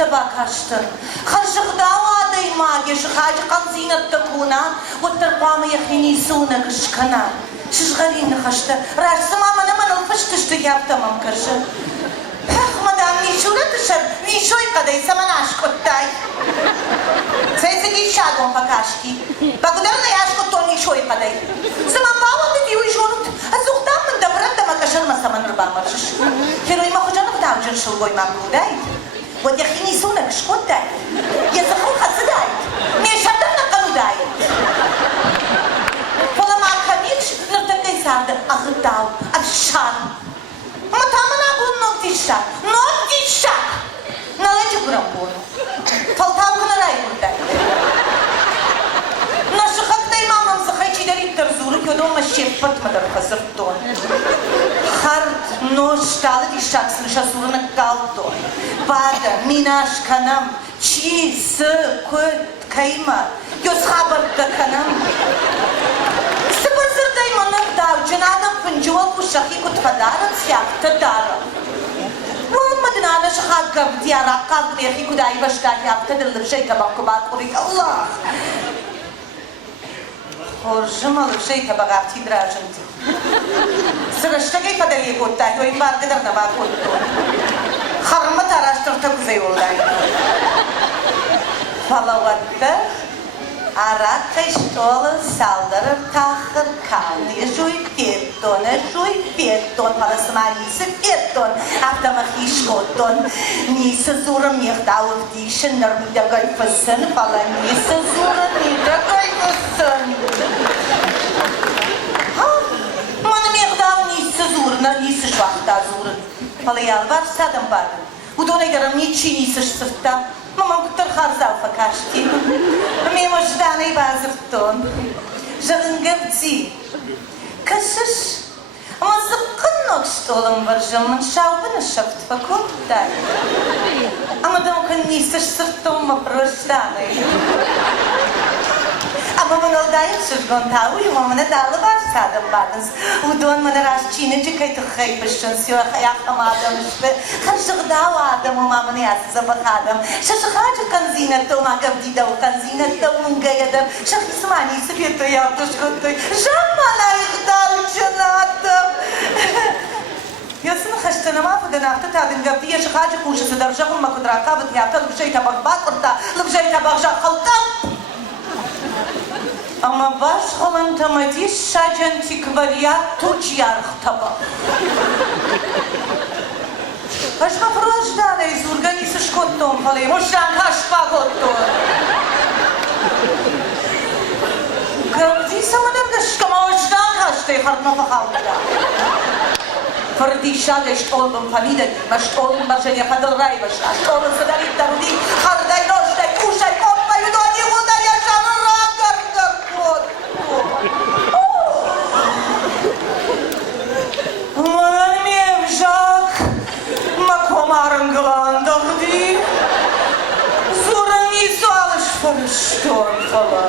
تباكشتن خرجق داوا داي ماجي شخاج قنزينة تكونا والترقوام يخيني سونك شكنا شغالين خشتا راش سماما نمن الفشتش تجاب تمام كرشا بخ مدام نيشورة تشر نيشوي قدي سمناش كتاي سيسكي شاقون فكاشكي بقدرنا ياشكو تو نيشوي قدي سمان باوا تديوي جونت الزغدام من دبرن دمكشر مسمن ربا مرشش هيروي ما خجانا بداوجر شلوي ماموداي ودي خيني سونك شكوتاي يزخون خصداي ميشبتنا قنوداي Sardı ağıdav, avşar. Ama tamam bu noktişak, noktişak. Nalacı kuram bunu. Faltav kınaray burada. Naşı haktay mamam sıkayçı derit tarzuru ki odoma şefat madar hazır ton. Hard noştalı dişaksın şasuruna kalton. Bada, minaş kanam, çi, sı, kut, kayma. Göz haber da kanam. جنانا فنجوا وشخي كنت فدارا سياق تدارا ومدنا أنا شخاك قبضي عراقات ريخي كداي بشتاكي أبتدل لبشي كباكبات قريك الله خورجما لبشي كباقاتي دراجنتي سرشتاكي فدالي قوتاكي وين بار قدر نباك قوتو خرمت araştırtak زي والله فلواتة Araca ștoală saldără tahăr calni, jui pieton, para smani se pieton, afta mă hișcoton, ni se zură mihdau vdișă, nărmi de găi făsân, pala ni se zură ni de găi făsân. Mă mihdau ni se zură, ni se șoafta zură, pala ialvar sadăm bagă, udone gărăm nici ni se șsăfta, ماما كتر خارزة وفكاشتي مي مجداني بازرتون جغن قبتي كشش أما زقنوك شتولم برجم من شاوبن الشفت فكنت داي أما دم كن نيسش سرتون مبرجداني أما من الدايم شرقون تاوي ومن الدالة باش سادم بادنس ودون من راش چينة جكي تخيب الشنسيو خياق أما آدم شبه خرجق داو آدم وما من ياسز بخادم شش خاجة كنزينة وما قبدي دو كنزينة ومن قيدم شخي سمعني سبيتو يابتوش قلتوي جمع لا يغدال جناتم ياسم خشتنا ما فدنا اختت هذا قبدية شخاجة كوشة سدرجهم ما كنت راكابت يابتا لبجي تبغ باقرتا لبجي تبغ جا خلطم Ama baş olan tamati şajantik variyat tuç yarıhtaba. Kaşma projda reis organise şkotton falay. Moşran kaşpa gotton. Gavdi samadar da şkama moşran kaştay harma fahalda. Fardi şageş oldum fanida maş oldum başa yakadal ray başa. Oldum sadarit darudi harday roştay kuşay kopma yudoni vuda yaşanır. Mănân mi-e joc, mă comară-n glandăvdi, zură-mi soală-și fără ștorn, fălă.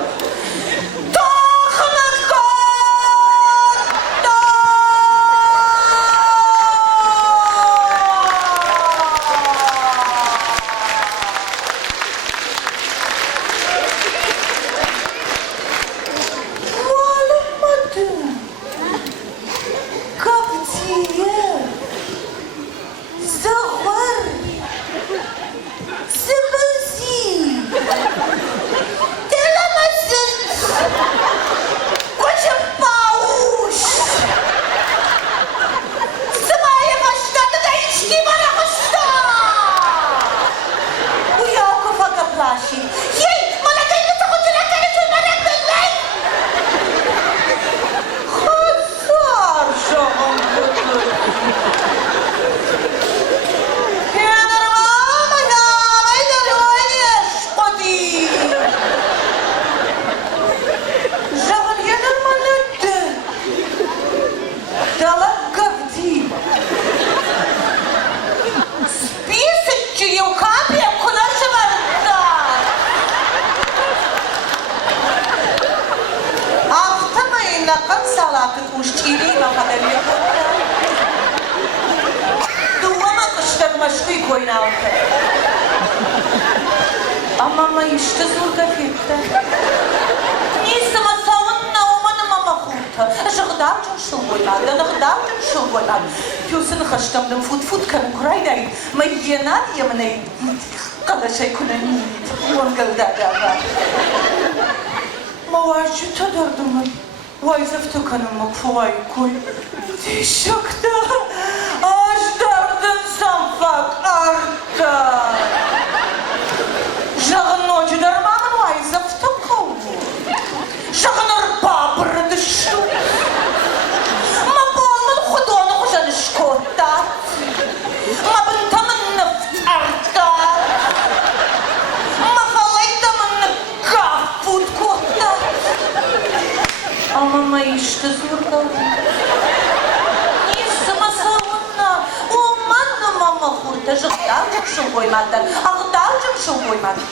Mașcui coina altă. Mama işte zurga gitti. Neyse masalın naumana mama kurta. Жагдавчим шулгойна, да нагдавчим шулгойна. Юсын хаштамдым фут kan kurayday. Mayyenan yemene kalaşay kunani. Mongalda. Mavaşı tadardım. Vay zaftokanım makfuvay koy. Teşakta. Ajdardın sanfak arta. Жагын ночи дармамын вай зaftokavu. Жагыныр папыры дышу. Ма болмын худоны хужаны шкотта. Ма бынтамын нефтарта. Ма халайтамын кафут котта. Ama ma işte zurga. Neyse masalına. Umanna mama hurta. Жагдавчим шулгоймадан. Агдавчим шулгоймадан.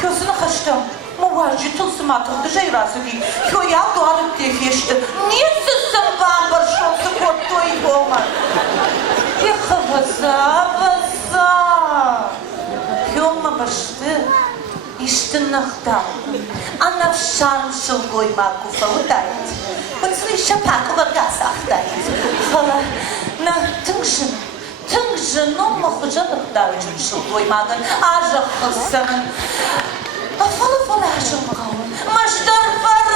Köyüsünü kaçtım. Muvacı tılsım atıldı jayrası değil. Köya doğadık diye feşti. Niye sizsin bambar şansı korktuğu olmaz? Yeha vaza. Köyüma başlı. İşte nahta. Anavşan şılgoyma kufalı dayet. Bıtsını şapak vagas ahtayet. Fala. Na tıngşın. Tıngşın olma hocalık davacım şılgoymadan. Aja kılsın. Fala aşım kavun. Maştar var.